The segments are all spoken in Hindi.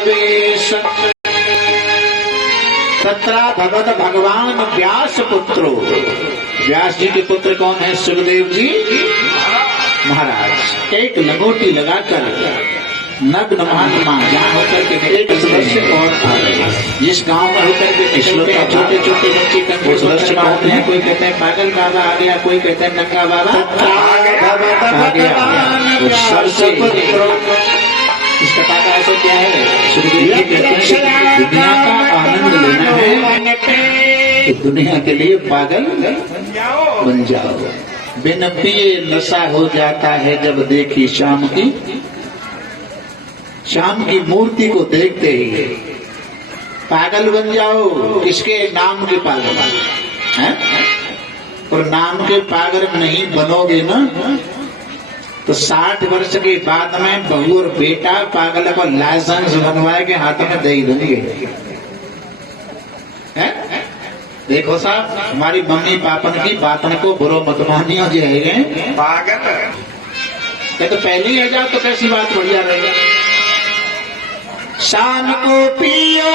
प्रवेश तत्रा भगवत भगवान व्यास पुत्रो। व्यास जी के पुत्र कौन है? सुखदेव जी महाराज। एक लंगोटी लगाकर नग्न महात्मा जहाँ होकर के एक सदस्य और आ गए। जिस गांव में होकर के छोटे छोटे बच्चे का सदस्य होते हैं, कोई कहते हैं पागल बाबा आ गया, कोई कहते हैं नंगा बाबा आ गया। सबसे इस कथा का ऐसा क्या है? सुखदेव जी कहते हैं दुनिया का आनंद लेना है तो दुनिया के लिए पागल बन जाओ। बिन पिए नशा हो जाता है जब देखी शाम की मूर्ति को देखते ही पागल बन जाओ। किसके नाम के पागल हैं? और नाम के पागल नहीं बनोगे ना तो 60 वर्ष के बाद में बहू और बेटा पागल को लाइसेंस बनवाए के हाथ में दे देंगे। देखो साहब, हमारी मम्मी पापन की बातन को बुरो मत मानियो जो है पागल। तो पहले ही आ जाओ तो कैसी बात बढ़िया रहेगा। शाम को पियो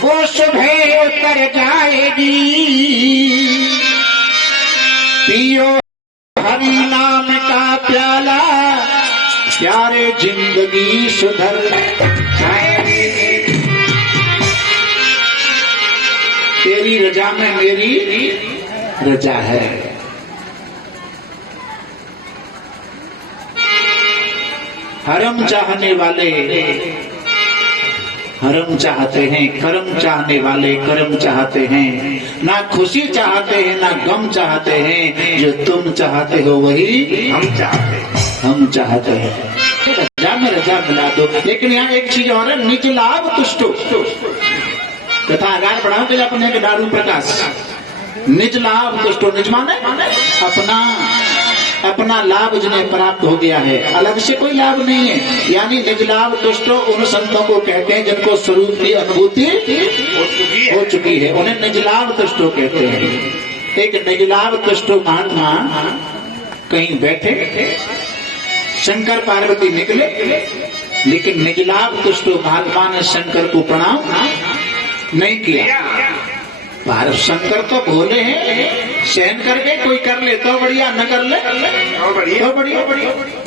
वो सुबह उतर जाएगी, पियो हरि नाम का प्याला प्यारे जिंदगी सुधर जाएगी। तेरी रजा में मेरी रजा है। हरम चाहने वाले हरम चाहते हैं, करम चाहने वाले करम चाहते हैं। ना खुशी चाहते हैं ना गम चाहते हैं, जो तुम चाहते हो वही हम चाहते हैं। रजा में रजा मिला दो। लेकिन यहाँ एक चीज और है, निज लाभ तुष्टो। कथा आगार बढ़ाओ के अपने के दारू प्रकाश। निज लाभ तुष्टो। निज माने अपना लाभ जिन्हें प्राप्त हो गया है, अलग से कोई लाभ नहीं है। यानी निज लाभ तुष्टो उन संतों को कहते हैं जिनको स्वरूप की अनुभूति हो चुकी है, उन्हें निज लाभ तुष्टो कहते हैं। एक निज लाभ तुष्टो महात्मा कहीं बैठे, शंकर पार्वती निकले, लेकिन निज लाभ तुष्टो महात्मा ने शंकर को प्रणाम नहीं किया। भारत शंकर तो भोले हैं, सहन करके कोई कर ले तो बढ़िया, न कर ले तो बढ़िया।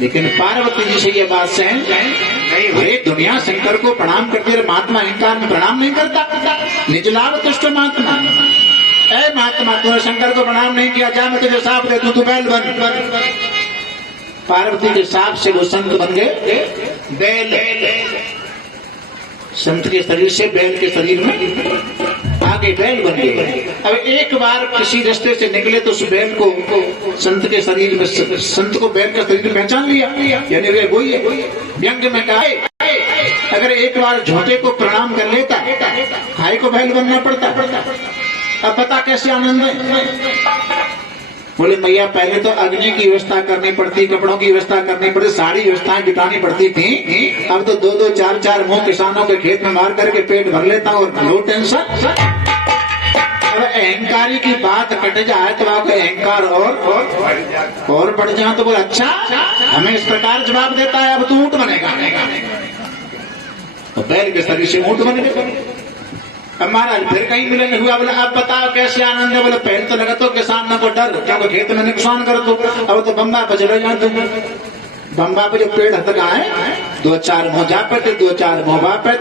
लेकिन पार्वती जी से ये बात सहन नहीं। अरे दुनिया शंकर को प्रणाम करती है, महात्मा अहंकार में प्रणाम नहीं करता। निज लाभ तुष्ट महात्मा। ऐ महात्मा, तूने शंकर को प्रणाम नहीं किया, जा मैं तुझे साफ दे दूं, तू बैल बन। पार्वती के साफ से वो संत बन गए बैल। संत के शरीर से बैल के शरीर में आगे बैल बन गए। अब एक बार किसी रास्ते से निकले तो उस बैल को संत के शरीर में, संत को बैल का शरीर पहचान लिया, यानी वे वही है। व्यंग में कहा अगर एक बार झोटे को प्रणाम कर लेता खाई को बैल बनना पड़ता। अब पता कैसे आनंद है। बोले मैया पहले तो अग्नि की व्यवस्था करनी पड़ती, कपड़ों की व्यवस्था करनी पड़ती, सारी व्यवस्थाएं जुटानी पड़ती थी। अब तो 2-2 4-4 मुंह किसानों के खेत में मार करके पेट भर लेता हूँ और नो टेंशन। अब अहंकारी की बात कट जाए तो आपका अहंकार और बढ़ जाए तो बोले अच्छा हमें इस प्रकार जवाब देता है, अब तू ऊंट बनेगा। तो बैल के शरीर से ऊंट बन गए। अब महाराज फिर कहीं मिलन हुआ, बोले अब बताओ कैसे आनंद है। बोले पहले तो लगा तो किसान को डर, क्या तो खेत में नुकसान कर दो। अब तो बम्बा पे चले जाए, तुम बम्बा पे जो पेड़ हट आए 2-4 मोजा पे 2-4 मोबा पे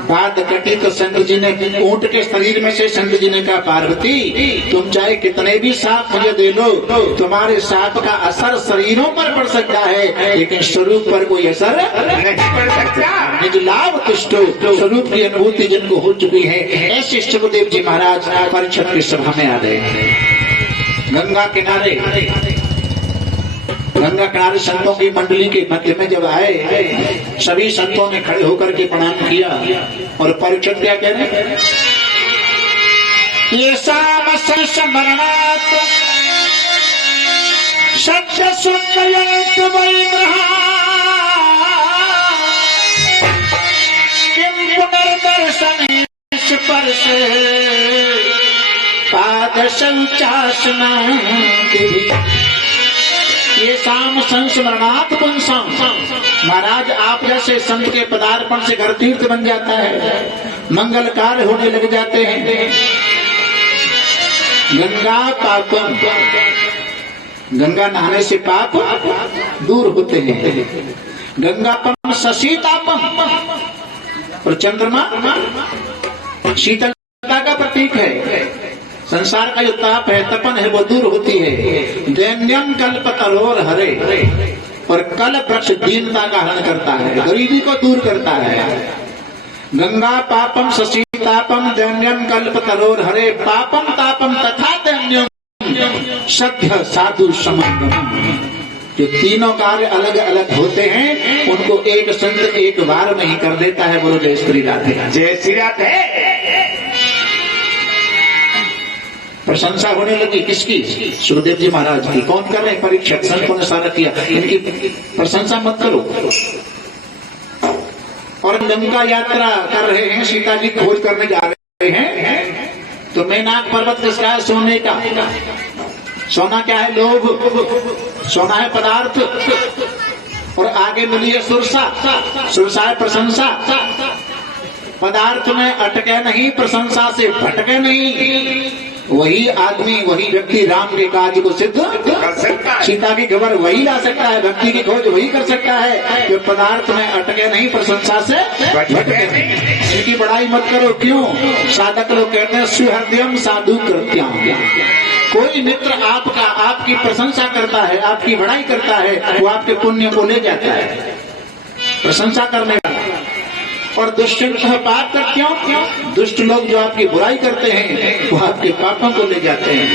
बात कटी तो संत जी ने ऊंट के शरीर में से संत जी ने कहा पार्वती तुम चाहे कितने भी सांप मुझे दे लो, तुम्हारे सांप का असर शरीरों पर पड़ सकता है लेकिन स्वरूप पर कोई असर नहीं पड़ सकता। निज लाभ तुष्टो, स्वरूप की अनुभूति जिनको हो चुकी है, ऐसे सुखदेव जी महाराज परीक्षित की सभा में आ गए। गंगा किनारे संतों की मंडली के मध्य में जब आए, सभी संतों ने खड़े होकर के प्रणाम किया और परीक्षित क्या कहते हैं, ये साम संस्मरणात् सत्य सुनयंत वैग्रहा किम पुनर्दर्शन स्पर्श पाद संचासना। ये साम संस्मरणात् पुंसाम, महाराज आप जैसे संत के पदार्पण से घर तीर्थ बन जाता है, मंगल कार्य होने लग जाते हैं। गंगा पापम, गंगा नहाने से पाप दूर होते हैं। गंगापम सशीतापम, और चंद्रमा शीतलता का प्रतीक है। संसार का जो ताप है, तपन है, वो दूर होती है। दैन्यम कल्प तरोर हरे, और कल वृक्ष दीनता का हरण करता है, गरीबी को दूर करता है। गंगा पापम सशीतापम दैन्यम कल्प तरोर हरे, पापम तापम तथा दैन्यम सत्य साधु समागम। जो तीनों कार्य अलग अलग होते हैं, उनको एक संत एक बार में ही कर देता है। बोलो जय श्री राधे। जय श्री राधे। प्रशंसा होने लगी किसकी? सुखदेव जी महाराज की। कौन कर रहे हैं? परीक्षक। संतों ने सारा किया, इनकी प्रशंसा मत करो। और लंका यात्रा कर रहे हैं, सीता जी खोज करने जा रहे हैं, तो मैनाक पर्वत किसका है? सोने का। सोना क्या है? लोभ। सोना है पदार्थ। और आगे मिली है सुरसा। सुरसा है प्रशंसा। पदार्थ में अटके नहीं, प्रशंसा से भटके नहीं। वही आदमी, वही व्यक्ति राम के कार्य को सिद्ध कर सकता है। सीता की खबर वही ला सकता है, भक्ति की खोज वही कर सकता है जो पदार्थ में अटके नहीं, प्रशंसा से भटके नहीं। इनकी बड़ाई मत करो। क्यों? साधक लोग कहते हैं सुहृदयम साधु कृत्यम। कोई मित्र आपका आपकी प्रशंसा करता है, आपकी बड़ाई करता है, वो आपके पुण्य को ले जाता है, प्रशंसा करने का। और दुष्ट पाप कर क्यों? दुष्ट लोग जो आपकी बुराई करते हैं, वो आपके पापों को ले जाते हैं।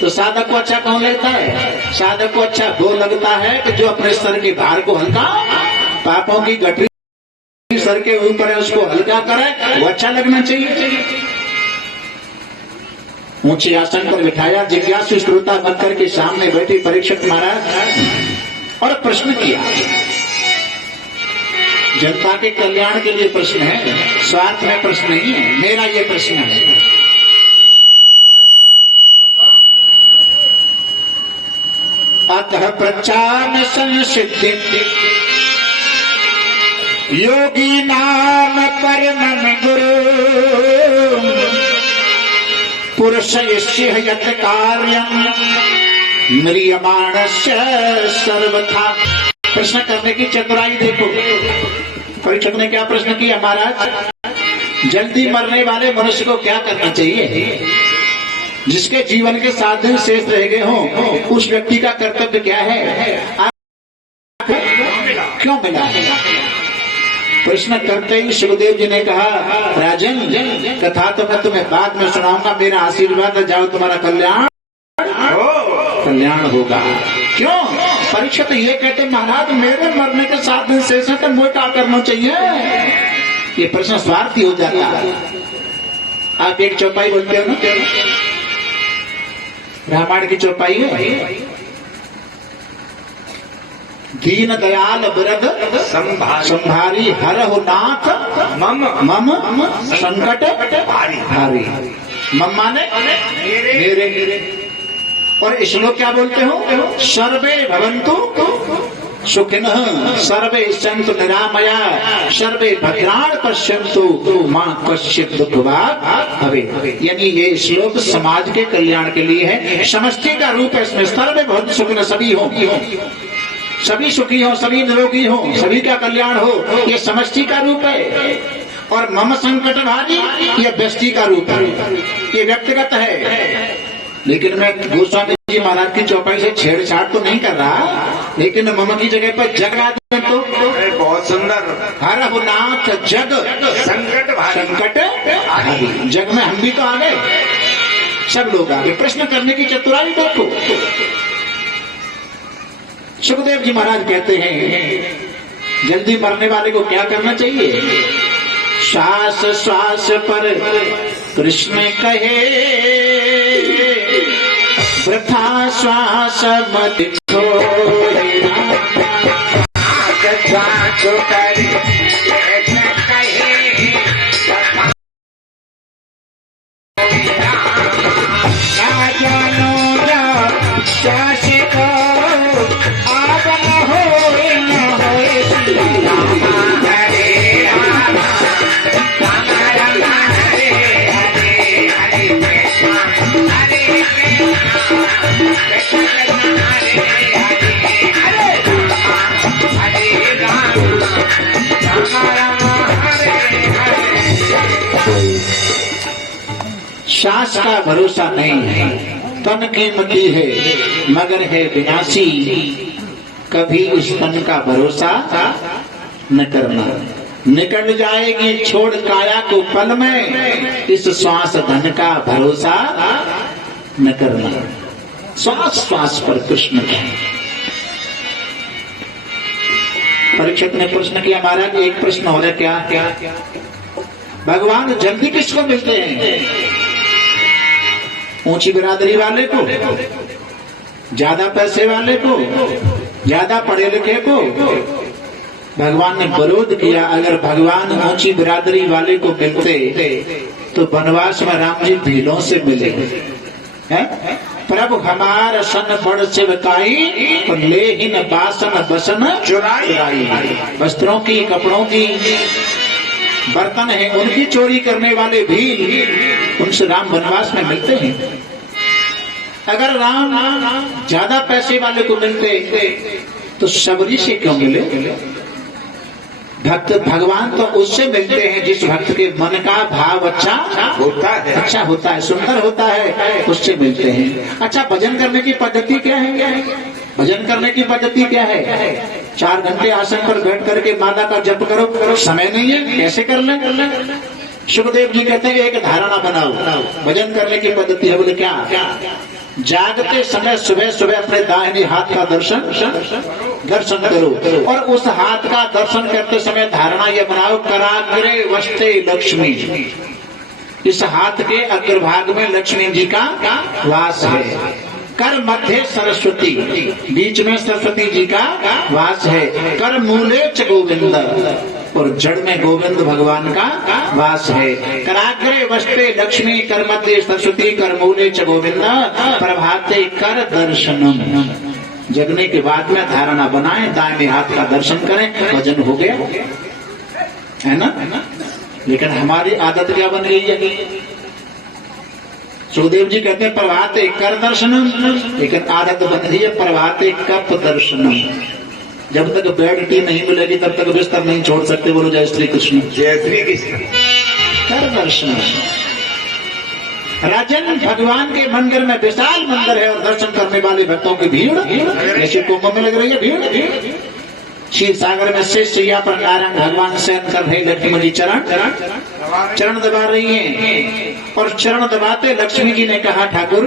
तो साधक को अच्छा कौन लेता है? साधक को अच्छा वो लगता है कि जो अपने सर के भार को हल्का, पापों की गठरी सर के ऊपर है उसको हल्का करे, वो अच्छा लगना चाहिए। ऊंचे आसन पर बिठाया जिज्ञासु श्रोता बनकर के सामने बैठे परीक्षक महाराज और प्रश्न किया। जनता के कल्याण के लिए प्रश्न है, स्वार्थ में प्रश्न नहीं है। मेरा ये प्रश्न है। अतः प्रचार संसिद्धि योगी नाम परम गुरु पुरुष यत कार्यम म्रियमाणस्य सर्वथा। प्रश्न करने की चतुराई देखो। परीक्षक ने क्या प्रश्न किया? महाराज, जल्दी मरने वाले मनुष्य को क्या करना चाहिए? जिसके जीवन के 7 दिन शेष रह गए हों, उस व्यक्ति का कर्तव्य क्या है? क्यों मिला? प्रश्न करते ही सुखदेव जी ने कहा, राजन, कथा तो मैं तुम्हें बाद में सुनाऊंगा, मेरा आशीर्वाद है, जाओ तुम्हारा कल्याण होगा। क्यों? परीक्षा तो ये कहते महाराज मेरे मरने के 7 दिन शेष है, तो मुझे क्या करना चाहिए? ये प्रश्न स्वार्थी हो जाता है। आप एक चौपाई बोलते हो ना, रामायण की चौपाई है, दीन दयाल वरद संभारी हरहु नाथ मम संकट भारी। मम माने मेरे। और श्लोक क्या बोलते हो? सर्वे भवन्तु सुखिनः सर्वे सन्तु निरामया सर्वे भद्राणि पश्यन्तु मा कश्चित् दुःखभाग् भवेत्। यानी ये श्लोक समाज के कल्याण के लिए है, समष्टि का रूप है। इसमें सर्वे भवन्तु सुखिनः, सभी हो, सभी सुखी हो, सभी निरोगी हो, सभी का कल्याण हो, ये समष्टि का रूप है। और मम संकट भारी, ये व्यष्टि का रूप है, ये व्यक्तिगत है। लेकिन मैं गोस्वामी जी महाराज की चौपाई से छेड़छाड़ तो नहीं कर रहा, लेकिन मम की जगह पर जग आदि तो बहुत सुंदर। हरहु नाथ जग संकट भारी। जग में हम भी तो आ गए, सब लोग आ गए। प्रश्न करने की चतुराई देखो। सुखदेव जी महाराज कहते हैं जल्दी मरने वाले को क्या करना चाहिए? श्वास श्वास पर कृष्ण कहे वृथा श्वास मत छोड़ना। श्वास को आप न हो श्वास का भरोसा नहीं है, तन कीमती है मगर है विनाशी, कभी इस तन का भरोसा न करना। निकल जाएगी छोड़ काया को पल में, इस श्वास धन का भरोसा न करना। श्वास श्वास पर कृष्ण है। परीक्षित ने प्रश्न किया, महाराज एक प्रश्न हो रहा, क्या क्या भगवान जल्दी किसको मिलते हैं? ऊंची बिरादरी वाले को, ज्यादा पैसे वाले को, ज्यादा पढ़े लिखे को? भगवान ने विरोध किया, अगर भगवान ऊंची बिरादरी वाले को मिलते तो वनवास में राम जी भीलों से मिले हैं। प्रभु हमार सन बड़ सेवकाई, और ले ही न बासन बसन चुराई। वस्त्रों की, कपड़ों की, बर्तन है उनकी चोरी करने वाले भील, उनसे राम वनवास में मिलते हैं। अगर राम ज्यादा पैसे वाले को मिलते तो सबरी से क्यों मिले? भक्त भगवान तो उससे मिलते हैं जिस भक्त के मन का भाव अच्छा होता है, सुंदर होता है, उससे मिलते हैं। अच्छा, भजन करने की पद्धति क्या है? भजन करने की पद्धति क्या है? 4 घंटे आसन पर बैठ करके माला का जप करो, समय नहीं है, कैसे कर ले? सुखदेव जी कहते हैं एक धारणा बनाओ, भजन करने की पद्धति है। बोले क्या? जागते समय सुबह सुबह अपने दाहिने हाथ का दर्शन करो, और उस हाथ का दर्शन करते समय धारणा यह बनाओ, कराग्रे वस्ते लक्ष्मी। इस हाथ के अग्रभाग में लक्ष्मी जी का वास है। कर मध्य सरस्वती, बीच में सरस्वती जी का वास है। कर मूले च गोविंद, और जड़ में गोविंद भगवान का वास है। कराग्रे वस्ते लक्ष्मी, कर मध्य सरस्वती, कर मूले च गोविंद, प्रभाते कर दर्शनम। जगने के बाद में धारणा बनाएं, दाहिने हाथ का दर्शन करें, भजन हो गया, है ना? लेकिन हमारी आदत क्या बन गई है? सुखदेव जी कहते हैं प्रभाते कर दर्शनम, लेकिन आदत बन रही है प्रभाते कप दर्शनम। जब तक बेड टी नहीं मिलेगी तब तक बिस्तर नहीं छोड़ सकते। बोलो जय श्री कृष्ण। जय श्री कृष्ण। कर दर्शन। राजन भगवान के मंदिर में विशाल मंदिर है, और दर्शन करने वाले भक्तों की भीड़ जैसे कुंभ में लग रही है भीड़। क्षीर सागर में शेष सैया पर नारायण भगवान शयन कर रहे, लक्ष्मी जी चरण दबा रही हैं, और चरण दबाते लक्ष्मी जी ने कहा, ठाकुर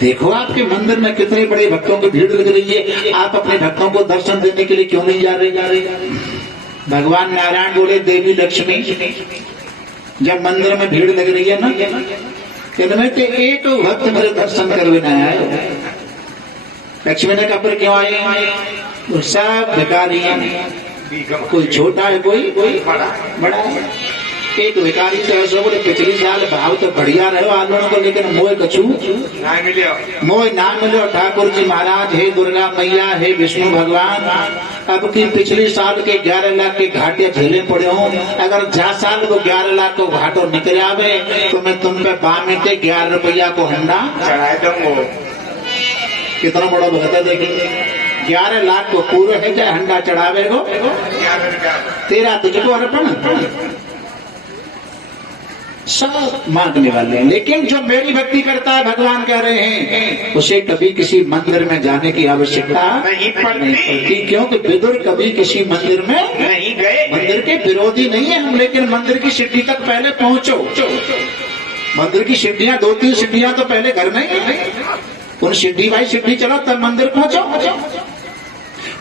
देखो आपके मंदिर में कितने बड़े भक्तों की भीड़ लग रही है, आप अपने भक्तों को दर्शन देने के लिए क्यों नहीं जा रहे? भगवान नारायण बोले, देवी लक्ष्मी जब मंदिर में भीड़ लग रही है ना, इनमें से एक भक्त मेरे दर्शन करने आए। लक्ष्मी ने कहा, फिर क्यों आए? सब भिखारी हैं, कोई छोटा है कोई बड़ा है। एक भिखारी तो ऐसा बोले, पिछली साल भाव तो बढ़िया रहे आलूओं को, लेकिन मोह कछू मोह ना मिलो। ठाकुर जी महाराज, हे दुर्गा मैया, हे विष्णु भगवान, अब की पिछली साल के 11 लाख के घाटे झेले पड़े हों, अगर जा साल को 11 लाख को घाटो निकल आवे तो मैं तुम पे बामे के 11 रुपया को हंडा चढ़ाए दूंगा। कितना बड़ा भगत है देखिए, 11 लाख को पूरे है चाहे हंडा चढ़ावे को, तेरा तुझको अर्पण, सब मांगने वाले हैं। लेकिन जो मेरी भक्ति करता है, भगवान कह रहे हैं, उसे कभी किसी मंदिर में जाने की आवश्यकता नहीं पड़ती, क्योंकि विदुर कभी किसी मंदिर में नहीं गए। मंदिर के विरोधी नहीं है हम, लेकिन मंदिर की सीढ़ी तक पहले पहुंचो। मंदिर की सीढ़ियां 2-3 सीढ़ियां तो पहले घर में ही, उन सीढ़ी बाई सीढ़ी चलो तब मंदिर पहुंचो।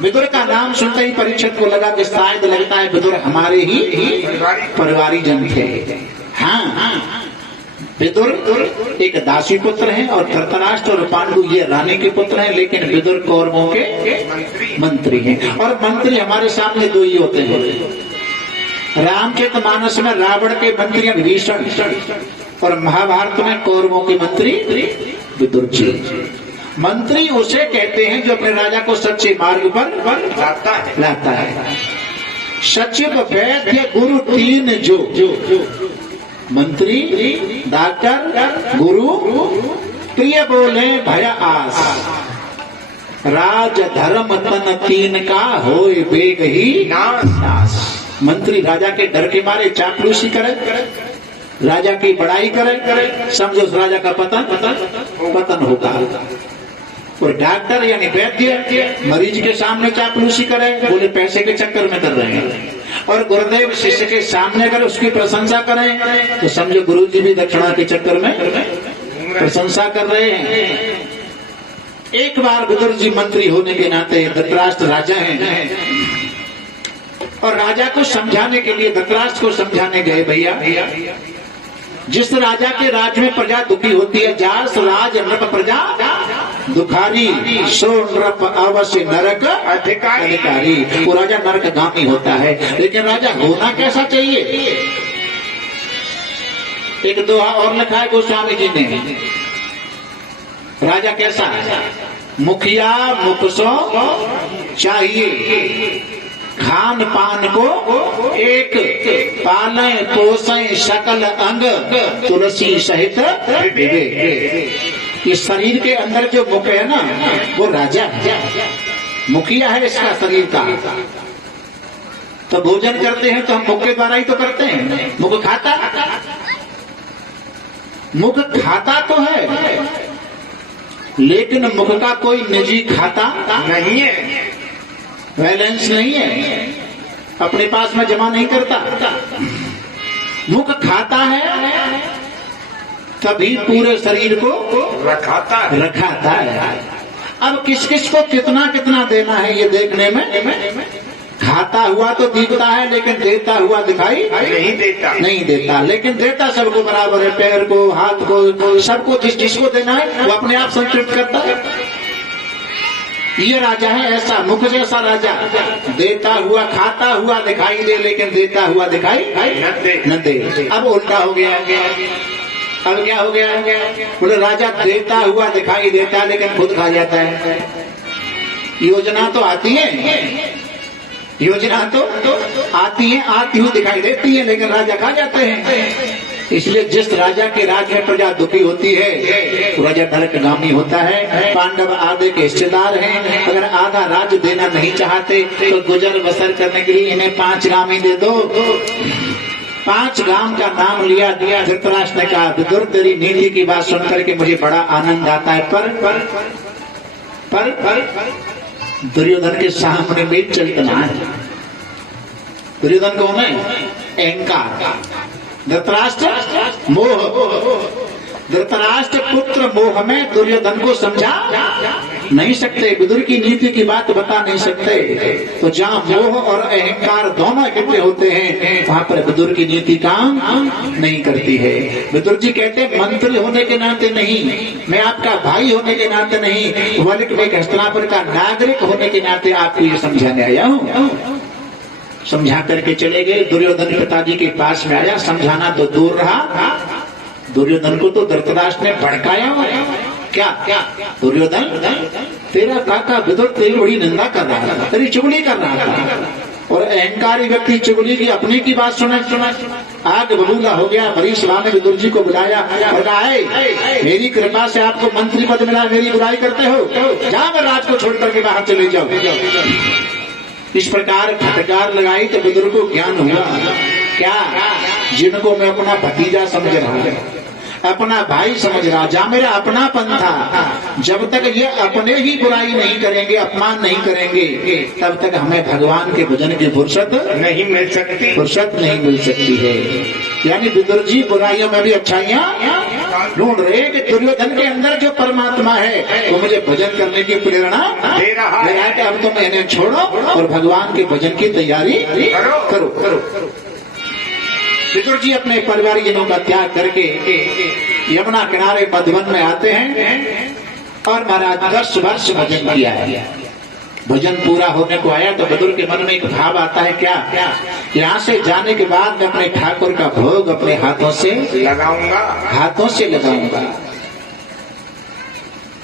विदुर का नाम सुनते ही परीक्षित को लगा कि शायद लगता है विदुर हमारे ही परिवारी जन थे। हाँ, विदुर एक दासी पुत्र हैं, और धृतराष्ट्र और पांडु ये रानी के पुत्र हैं, लेकिन विदुर कौरवों के मंत्री हैं। और मंत्री हमारे सामने 2 ही होते हैं। रामचरितमानस में रावण के मंत्री विभीषण, और महाभारत में कौरवों के मंत्री विदुर जी। मंत्री उसे कहते हैं जो अपने राजा को सच्चे मार्ग पर लाता है। सचिव, वैद्य, गुरु 3 जो मंत्री, डॉक्टर, गुरु, प्रिय बोले भय आस, राज धर्म तन 3 का होए वेग ही नाश। मंत्री राजा के डर के मारे चापलूसी करे, राजा की बड़ाई करे, समझो उस राजा का पतन होगा। और डॉक्टर यानी वैद्य मरीज के सामने चापलूसी करे, बोले पैसे के चक्कर में कर रहे हैं। और गुरुदेव शिष्य के सामने अगर उसकी प्रशंसा करें तो समझो गुरु जी भी दक्षिणा के चक्कर में प्रशंसा कर रहे हैं। एक बार विदुर जी मंत्री होने के नाते धृतराष्ट्र राजा हैं, और राजा को समझाने के लिए धृतराष्ट्र को समझाने गए, भैया जिस राजा के राज में प्रजा दुखी होती है, जास राज नृप प्रजा दुखारी, सो नृप अवश्य नरक अधिकारी। वो राजा नरकगामी होता है। लेकिन राजा होना कैसा चाहिए? एक दोहा और लिखा है गोस्वामी जी ने, राजा कैसा है? मुखिया मुख सो चाहिए, खान पान को एक, पालें पोसें सकल अंग, तुलसी सहित विवेक। इस शरीर के अंदर जो मुख है ना, वो राजा है, मुखिया है इसका शरीर का। तो भोजन करते हैं तो हम मुख के द्वारा ही तो करते हैं। मुख खाता तो है, लेकिन मुख का कोई निजी खाता नहीं है, बैलेंस नहीं है, अपने पास में जमा नहीं करता। मुख खाता है तभी पूरे शरीर को रखाता है। अब किस किस को कितना कितना देना है ये देखने में, खाता हुआ तो दिखता है लेकिन देता हुआ दिखाई नहीं देता। लेकिन देता सबको बराबर है, पैर को, हाथ को, सबको जिसको देना है वो अपने आप संतुष्ट करता है। ये राजा है ऐसा, मुख जैसा राजा, देता हुआ खाता हुआ दिखाई दे लेकिन देता हुआ दिखाई न दे। अब उल्टा हो गया। अब क्या हो गया? बोले राजा देता हुआ दिखाई देता है लेकिन खुद खा जाता है। योजना तो आती है, योजना तो आती है, आती हुई दिखाई देती है, लेकिन राजा खा जाते हैं। इसलिए जिस राजा के राज में प्रजा दुखी होती है वो राजा नरकगामी होता है। पांडव आधे के हिस्सेदार हैं, अगर आधा राज देना नहीं चाहते तो गुजर बसर करने के लिए इन्हें 5 गामी दे दो। 5 गांव का नाम लिया दिया। धृतराष्ट्र ने कहा, विदुर तेरी नीति की बात सुनकर के मुझे बड़ा आनंद आता है, पर दुर्योधन के सामने में चलना है। दुर्योधन कौन है? अहंकार। धृतराष्ट्र मोह। धृतराष्ट्र पुत्र मोह में दुर्योधन को समझा नहीं सकते, विदुर की नीति की बात बता नहीं सकते। तो जहाँ मोह और अहंकार दोनों इकट्ठे होते हैं वहां पर विदुर की नीति काम नहीं करती है। विदुर जी कहते हैं मंत्री होने के नाते नहीं, मैं आपका भाई होने के नाते नहीं, बल्कि मैं हस्तिनापुर का नागरिक होने के नाते आपको ये समझाने आया हूँ। समझा करके चले गए। दुर्योधन पिताजी के पास में आया, समझाना तो दूर रहा, दुर्योधन को तो धृतराष्ट्र ने भड़काया हुआ है। क्या दुर्योधन, तेरा काका विदुर तेरी बड़ी निंदा कर रहा था, तेरी चुगली कर रहा था। और अहंकारी व्यक्ति चुगली की अपनी की बात सुना आग बबूला हो गया। बड़ी सभा में विदुर जी को बुलाया और कहा, मेरी कृपा से आपको मंत्री पद मिला, मेरी बुराई करते हो, जाओ राज को छोड़ करके बाहर चले जाओ। इस प्रकार फटकार लगाई तो विदुर को ज्ञान हुआ, क्या जिनको मैं अपना भतीजा समझ रहा, अपना भाई समझ रहा, जा मेरा अपनापन था, जब तक ये अपने ही बुराई नहीं करेंगे, अपमान नहीं करेंगे, तब तक हमें भगवान के भजन की फुर्सत नहीं मिल सकती है। यानी विदुर जी बुराइयों में भी अच्छाइयाँ ढूंढ रहे कि दुर्योधन के अंदर जो परमात्मा है वो मुझे भजन करने की प्रेरणा दे रहा है कि अब तो मैं इन्हें छोड़ो और भगवान के भजन की तैयारी करो। विदुर जी अपने परिवारजनों का त्याग करके यमुना किनारे मधुबन में आते हैं और महाराज 10 वर्ष भजन किया है। भजन पूरा होने को आया तो विदुर के मन में एक भाव आता है, क्या यहाँ से जाने के बाद मैं अपने ठाकुर का भोग अपने हाथों से लगाऊंगा।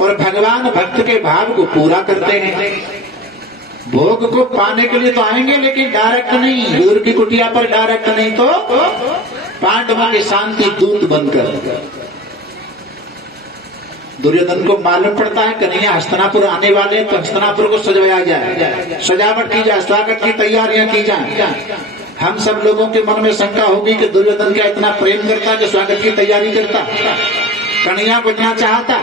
और भगवान भक्त के भाव को पूरा करते हैं। भोग को पाने के लिए तो आएंगे लेकिन डायरेक्ट नहीं, विदुर की कुटिया पर डायरेक्ट नहीं तो पांडवों के शांति दूत बनकर। दुर्योधन को मालूम पड़ता है कन्हैया हस्तिनापुर आने वाले, तो हस्तिनापुर को सजाया जाए, सजावट की जाए, स्वागत की तैयारियां की जाए। हम सब लोगों के मन में शंका होगी कि दुर्योधन क्या इतना प्रेम करता कि स्वागत की तैयारी करता, कन्हैया को इतना चाहता,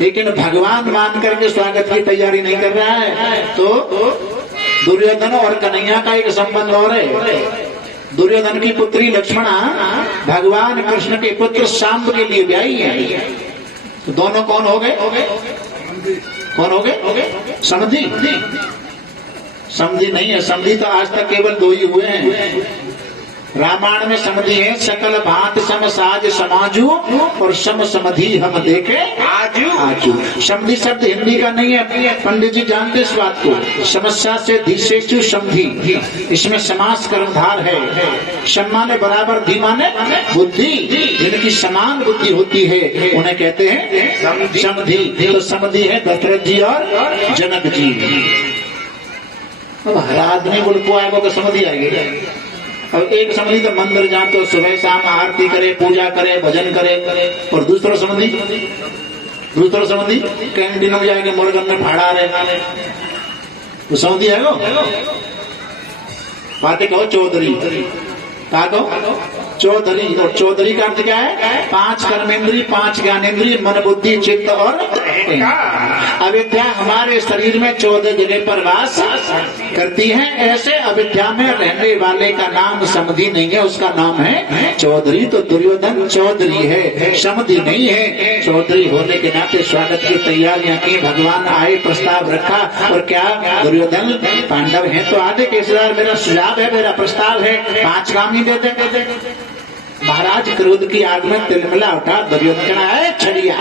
लेकिन भगवान मान करके स्वागत की तैयारी नहीं कर रहा है। तो दुर्योधन और कन्हैया का एक संबंध और है। दुर्योधन की पुत्री लक्ष्मणा भगवान कृष्ण के पुत्र शांब के लिए ब्याही है। तो दोनों कौन हो गए? कौन हो गए? समधी। समधी नहीं है, समधी तो आज तक केवल दो ही हुए हैं। रामायण में समधी है सकल भांत सम साज समाजू और सम समधी हम देखे आजू। आजू। समधी शब्द हिंदी का नहीं है, पंडित जी जानते इस बात को। समस्या से धीशेषु समधी, इसमें समास कर्मधार है। सम्मा ने बराबर, धीमा ने बुद्धि, जिनकी समान बुद्धि होती है उन्हें कहते हैं समधी। तो समधी है दशरथ जी और जनक जी। अब हर आदमी बुढ़को आएगा तो समझी आएगी। अब एक समझी तो मंदिर जा तो सुबह शाम आरती करे, पूजा करे, भजन करे, और दूसरा समझी कैंटीन में जाएंगे मुर्गन में फाड़ा रहे, तो समझी है वो बातें कहो चौधरी, क्या कहो चौधरी। और चौधरी का अर्थ क्या है? 5 कर्मेंद्री, 5 ज्ञानेंद्री, मन बुद्धि चित्त और अविद्या हमारे शरीर में 14 जगह पर वास करती है। ऐसे अविद्या में रहने वाले का नाम समधी नहीं है, उसका नाम है चौधरी। तो दुर्योधन चौधरी है, समधी नहीं है। चौधरी होने के नाते स्वागत की तैयारियां की, भगवान आए, प्रस्ताव रखा। और क्या दुर्योधन पांडव है तो आधे केसरीदार, मेरा सुझाव है, मेरा प्रस्ताव है, 5 काम ही दे दे। महाराज क्रोध की आग में तिलमिला उठा। दुर्योधन है छड़िया,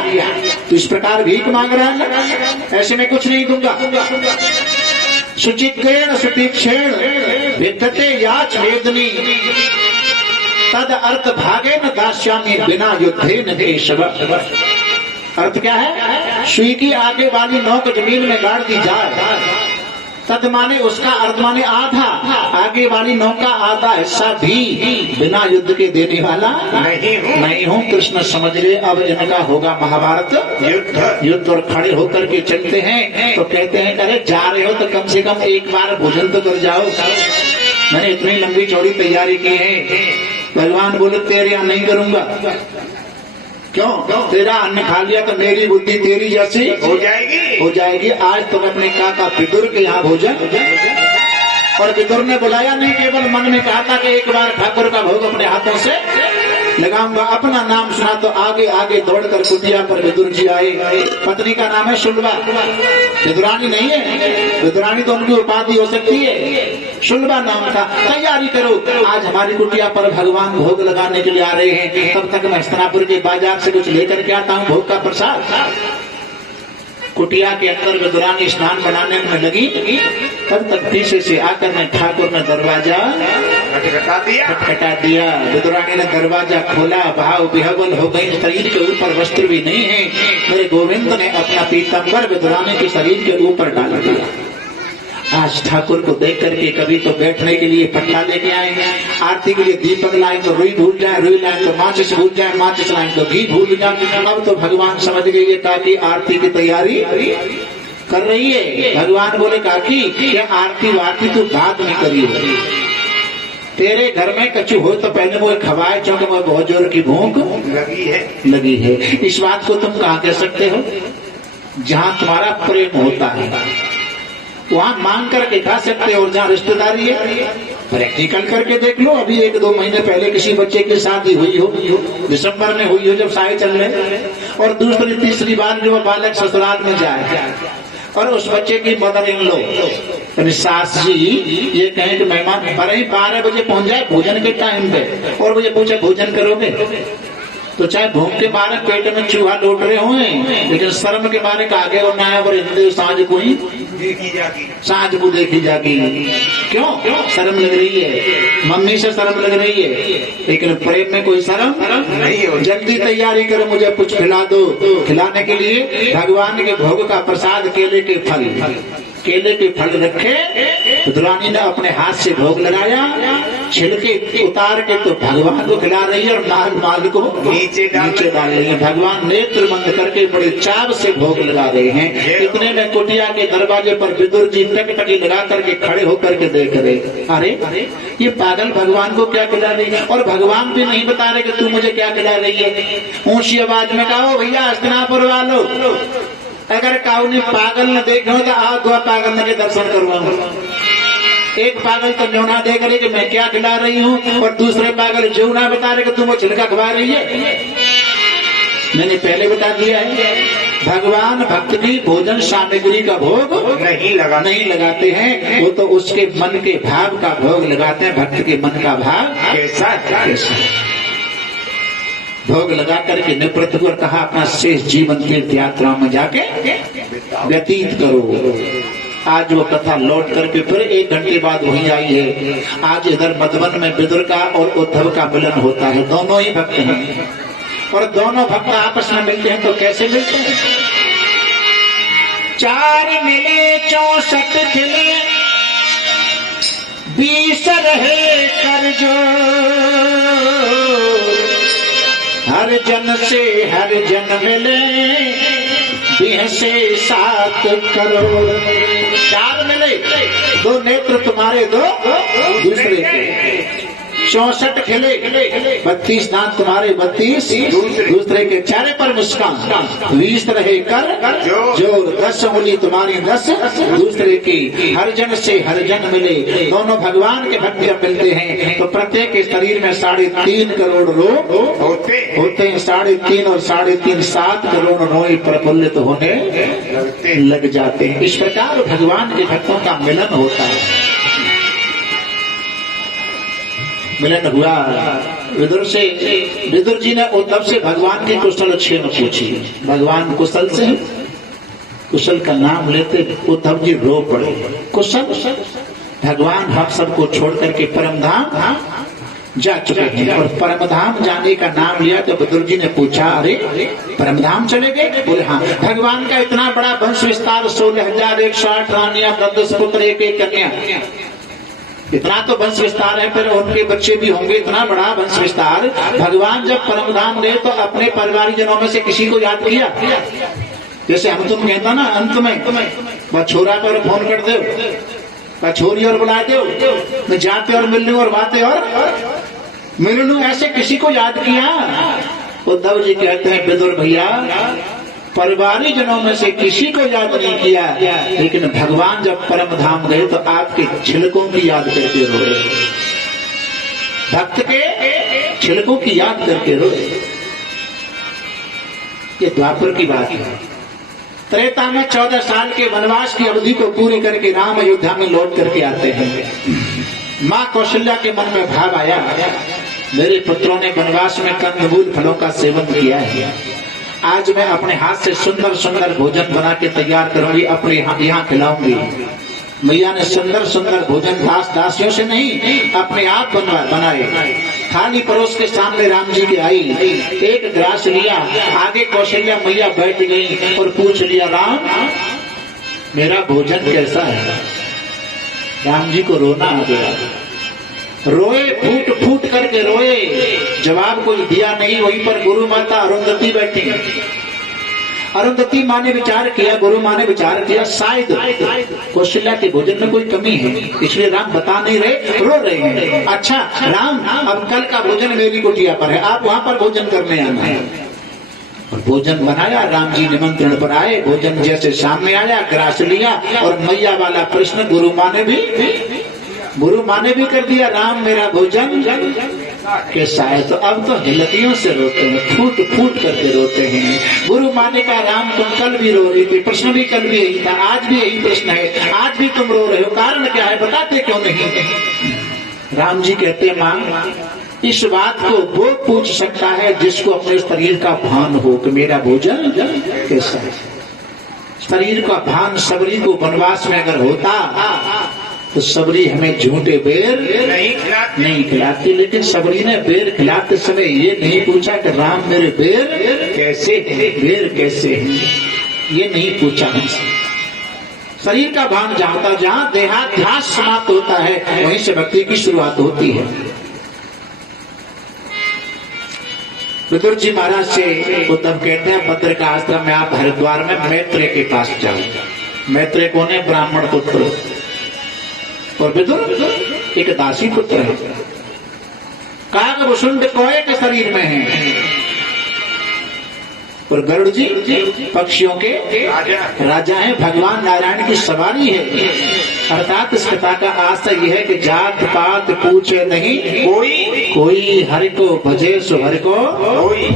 तो इस प्रकार भीख मांग रहा है, ऐसे में कुछ नहीं दूंगा। शुचित्वेन सुतीक्षेण विद्यते याच वेदनी तद अर्थ भागे न दास्यामी बिना युद्धे न केशव। अर्थ क्या है? सुई की आगे वाली नोक जमीन में गाड़ दी जाए, तद माने उसका अर्थ माने आधा, आगे वाली नौका आधा हिस्सा भी बिना युद्ध के देने वाला नहीं हूँ। कृष्ण समझ ले अब इनका होगा महाभारत युद्ध। और खड़े होकर के चलते हैं तो कहते हैं अरे जा रहे हो तो कम से कम एक बार भोजन तो कर जाओ, मैंने इतनी लंबी चौड़ी तैयारी की है। भगवान बोले तेरे यहाँ नहीं करूंगा। क्यों? तेरा अन्न खा लिया तो मेरी बुद्धि तेरी जैसी हो जाएगी। आज तुम अपने काका विदुर के यहाँ भोजन। और विदुर ने बुलाया नहीं, केवल मन में कहा था कि एक बार ठाकुर का भोग अपने हाथों से लगाऊंगा। अपना नाम सुना तो आगे आगे दौड़कर कुटिया पर विदुर जी आए। पत्नी का नाम है शुल्बा, विदुरानी नहीं है। विदुरानी तो उनकी उपाधि हो सकती है, शुल्बा नाम था। तैयारी करो, आज हमारी कुटिया पर भगवान भोग लगाने के लिए आ रहे हैं। तब तक मैं हस्तिनापुर के बाजार से कुछ लेकर के आता हूँ भोग का प्रसाद। कुटिया के अंदर विदुरानी स्नान बनाने में लगी, तब तक पीछे से आकर मैं ठाकुर ने दरवाजा खटखटा दिया। विदुरानी ने दरवाजा खोला, भाव विहवल हो गई, शरीर के ऊपर वस्त्र भी नहीं है। मेरे गोविंद ने अपना पीतांबर विदुरानी के शरीर के ऊपर डाल दिया। आज ठाकुर को देख करके कभी तो बैठने के लिए पट्टा लेके आए, आरती के लिए दीपक लाए तो रुई भूल जाए, रुई लाए तो माचिस भूल जाए, माचिस लाए तो घी भूल जाए। अब तो भगवान समझ गए ये काकी आरती की तैयारी कर रही है। भगवान बोले काकी क्या आरती वारती तू बात नहीं करी हो, तेरे घर में कछु हो तो पहले मुझे खवाए, क्योंकि मुझे बहुत जोर की भूख लगी है। इस बात को तुम कहाँ कह सकते हो? जहाँ तुम्हारा प्रेम होता है वहाँ मांग करके खा सकते हो, और जहाँ रिश्तेदारी है प्रैक्टिकल करके देख लो। अभी 1-2 महीने पहले किसी बच्चे की शादी हुई हो, दिसंबर में हुई हो जब साए चल रहे, और दूसरी तीसरी बार जो बालक ससुराल में जाए और उस बच्चे की मदर इन लो सास जी ये कहें कि मेहमान पर ही 12 बजे पहुंच जाए भोजन के टाइम पे, और मुझे पूछे भोजन करोगे तो चाहे भूख के मारे पेट में चूहा लौट रहे हुए, लेकिन शर्म के मारे आगे और ना और हिंदू सांझ को ही देखी जागी। क्यों? शर्म लग रही है, मम्मी से शर्म लग रही है, लेकिन प्रेम में कोई शर्म नहीं हो। जल्दी तैयारी करो, मुझे कुछ खिला दो। खिलाने के लिए भगवान के भोग का प्रसाद केले के फल केले के फल रखे, रुद्राणी ने अपने हाथ से भोग लगाया, छिलके उतार के तो भगवान को खिला रही है और माल को नीचे डाल रही है। भगवान नेत्र बंद करके बड़े चाव से भोग लगा रहे हैं। इतने में कुटिया के दरवाजे पर विदुर जी टकटकी लगा करके खड़े होकर के देख रहे, अरे ये पागल भगवान को क्या खिला रही है, और भगवान भी नहीं बता रहे कि तू मुझे क्या खिला रही है। ऊंची आवाज में कहो, भैया हस्तिनापुर वालों, अगर काऊ ने पागल न देखो तो आप दो पागल न के दर्शन करवाऊंगा। एक पागल तो न्योना देख रहे कि मैं क्या खिला रही हूँ, और दूसरे पागल जौना बता रहे कि तुम वो छिलका खवा रही है। मैंने पहले बता दिया है, भगवान भक्त की भोजन सामग्री का भोग नहीं लगाते हैं, वो तो उसके मन के भाव का भोग लगाते हैं। भक्त के मन का भाव कैसा भोग लगा करके निवृत्त हुआ, कहा अपना शेष जीवन तीर्थ यात्रा में जाके व्यतीत करो। आज वो कथा लौट करके फिर 1 घंटे बाद वहीं आई है। आज इधर मधुबन में विदुर का और उद्धव का मिलन होता है। दोनों ही भक्त हैं, और दोनों भक्त आपस में मिलते हैं तो कैसे मिलते हैं? 4 मिले 64 खिले, 20 रहे कर जो, हर जन से हर जन मिले, 20 से 7 करोड़। 4 मिले, 2 नेत्र तुम्हारे, 2 दूसरे के। 64 खिले, 32 दांत तुम्हारे, 32 दूसरे के। चेहरे पर मुस्कान, 20 रहे कर जोर, 10 उंगली तुम्हारी, 10 दूसरे की। हर जन से हर जन मिले, दोनों भगवान के भक्त जब मिलते हैं तो प्रत्येक के शरीर में 3.5 करोड़ रोग होते हैं। 3.5 और 3.5 7 करोड़ रोग प्रफुल्लित होने लग जाते हैं। इस प्रकार भगवान के भक्तों का मिलन होता है। मिलन हुआ विदुर से। विदुर जी ने उद्धव से भगवान की कुशल क्षेम पूछी। भगवान कुशल से, कुशल का नाम लेते उद्धव जी रो पड़े। कुशल भगवान हम सबको छोड़ करके परमधाम जा चुके हैं, और परमधाम जाने का नाम लिया तो विदुर जी ने पूछा, अरे परमधाम चले गए? बोले हाँ। भगवान का इतना बड़ा वंश विस्तार, 16,108 रानियां, 10 पुत्र, 1 कन्या, इतना तो वंश विस्तार है, फिर उनके बच्चे भी होंगे। इतना बड़ा वंश विस्तार, भगवान जब परमधाम गए तो अपने परिवार जनों में से किसी को याद किया? जैसे हम तुम कहता ना अंत में, वह छोरा पर फोन कर दो, वह छोरी और बुला दो, जाते और मिलने और बातें और मिलनू, ऐसे किसी को याद किया? उद्धव जी कहते हैं, विदुर भैया, परिवारी जनों में से किसी को याद नहीं किया, लेकिन भगवान जब परम धाम गए तो आपके छिलकों की याद करके रोए। भक्त के छिलकों की याद करके रोए। ये द्वापर की बात है। त्रेता में 14 साल के वनवास की अवधि को पूरी करके राम अयोध्या में लौट करके आते हैं। माँ कौशल्या के मन में भाव आया, मेरे पुत्रों ने वनवास में कंदमूल फलों का सेवन किया है, आज मैं अपने हाथ से सुंदर सुंदर भोजन बना के तैयार करूंगी, अपने यहाँ खिलाऊंगी। मैया ने सुंदर सुंदर भोजन दासियों से नहीं, अपने आप बनाए। थाली परोस के सामने राम जी की आई, एक ग्रास लिया, आगे कौशल्या मैया बैठ गई और पूछ लिया, राम मेरा भोजन कैसा है? राम जी को रोना आ गया, रोए, फूट फूट करके रोए। जवाब कोई दिया नहीं। वहीं पर गुरु माता अरुंधति बैठी। अरुंधति माँ ने विचार किया, गुरु माँ ने विचार किया, शायद कौशल्या के भोजन में कोई कमी है, इसलिए राम बता नहीं रहे, रो रहे हैं। अच्छा राम, अब कल का भोजन मेरी कुटिया पर है, आप वहां पर भोजन करने आना है। और भोजन बनाया, राम जी निमंत्रण पर आए। भोजन जैसे सामने आया, ग्रास लिया, और मैया वाला प्रश्न गुरु माँ ने भी कर दिया, राम मेरा भोजन कैसा है? तो अब तो हिलतियों से रोते हैं, फूट फूट करके रोते हैं। गुरु माँ ने कहा, राम तुम कल भी रो रही थी, प्रश्न भी कल भी यही था, आज भी यही प्रश्न है, आज भी तुम रो रहे हो, कारण क्या है, बताते क्यों नहीं? राम जी कहते हैं, माँ इस बात को वो पूछ सकता है जिसको अपने शरीर का भान हो कि मेरा भोजन कैसा है। शरीर का भान सबरी को वनवास में अगर होता तो सबरी हमें झूठे बेर नहीं खिलाती, लेकिन सबरी ने बेर खिलाते समय ये नहीं पूछा कि राम मेरे बेर कैसे हैं, ये नहीं पूछा हमसे। शरीर का भान जहां जहां देहाध्यास समाप्त होता है वहीं से भक्ति की शुरुआत होती है। विदुर जी महाराज से उद्धव कहते हैं भद्र का आश्रम में आप हरिद्वार में मैत्रेय के पास जाओ। मैत्रेय कौन है? ब्राह्मण पुत्र। और विदुर एक दासी पुत्र है। कागभूषुंड कोए के शरीर में है और गरुड़ जी पक्षियों के राजा हैं। भगवान नारायण की सवारी है। अर्थात इस कथा का आशय यह है कि जात पात पूछे नहीं कोई हरि को भजे सो हरि को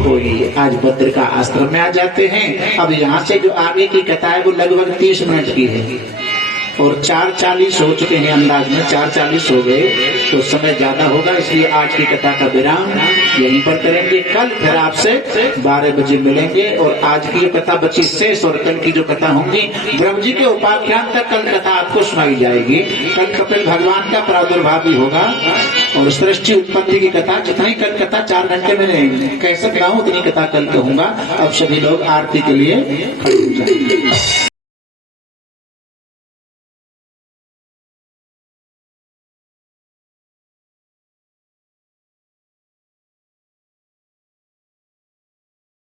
कोई। आज भद्र का आश्रम में आ जाते हैं। अब यहाँ से जो आगे की कथा है वो लगभग 30 मिनट की है और 4:40 हो चुके हैं। अंदाज में 4:40 हो गए तो समय ज्यादा होगा, इसलिए आज की कथा का विराम यहीं पर करेंगे। कल फिर आपसे 12 बजे मिलेंगे और आज की जो कथा बची शेष और कल की जो कथा होंगी ब्रह्म जी के उपाख्यान तक कल कथा आपको सुनाई जाएगी। कल कपिल भगवान का प्रादुर्भाव भी होगा और सृष्टि उत्पत्ति की कथा। जितनी कल कथा 4 घंटे में नहीं कह सकता हूँ उतनी कथा कल कहूंगा। अब सभी लोग आरती के लिए खड़े हो जाएंगे।